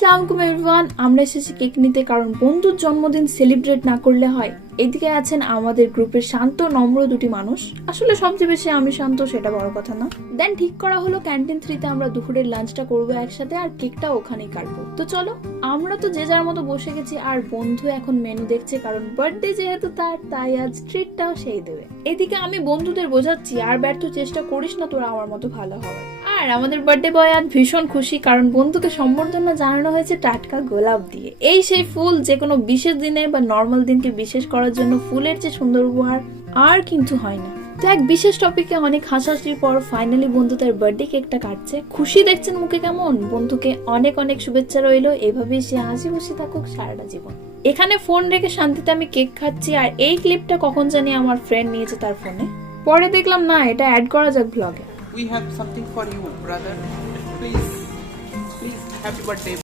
আসসালামু আলাইকুম এভরিওয়ান, আমরা এসেছি কেক নিতে, কারণ বন্ধুর জন্মদিন সেলিব্রেট না করলে হয়। এদিকে আছেন আমাদের গ্রুপের শান্ত নম্র দুটি মানুষ। আসলে সবচেয়ে বেশি আমি শান্ত, সেটা বড় কথা না। দেন ঠিক করা হলো ক্যান্টিন 3-তে আমরা দুপুরের লাঞ্চটা করবো একসাথে, আর কেকটা ওখানেই কাটবো। তো চলো, আমরা তো যে যার মতো বসে গেছি, আর বন্ধু এখন মেনু দেখছে, কারণ বার্থডে যেহেতু তার, তাই আজ ট্রিটটাও সেই দেবে। এদিকে আমি বন্ধুদের বোঝাচ্ছি, আর ব্যর্থ চেষ্টা করিস না তোরা আমার মতো ভালো হওয়ার। আর আমাদের বার্থডে বয় আজ ভীষণ খুশি, কারণ বন্ধুকে সম্বর্ধনা জানানো হয়েছে টাটকা গোলাপ দিয়ে। এই সেই ফুল, যে কোনো বিশেষ দিনে বা নর্মাল দিনকে বিশেষ করার জন্য ফুলের চেয়ে সুন্দর উপহার আর কিন্তু হয় না। তো এক বিশেষ টপিকে অনেক হাসাহাসির পর ফাইনালি বন্ধু তার বার্থডে কেকটা কাটছে। খুশি দেখছেন মুখে কেমন? বন্ধুকে অনেক অনেক শুভেচ্ছা রইলো, এভাবেই সে হাসি খুশি থাকুক সারাটা জীবন। এখানে ফোন রেখে শান্তিতে আমি কেক খাচ্ছি, আর এই ক্লিপটা কখন জানি আমার ফ্রেন্ড নিয়েছে তার ফোনে। পরে দেখলাম না, এটা অ্যাড করা যাক ব্লগে। We have something for you, brother. Please, happy birthday.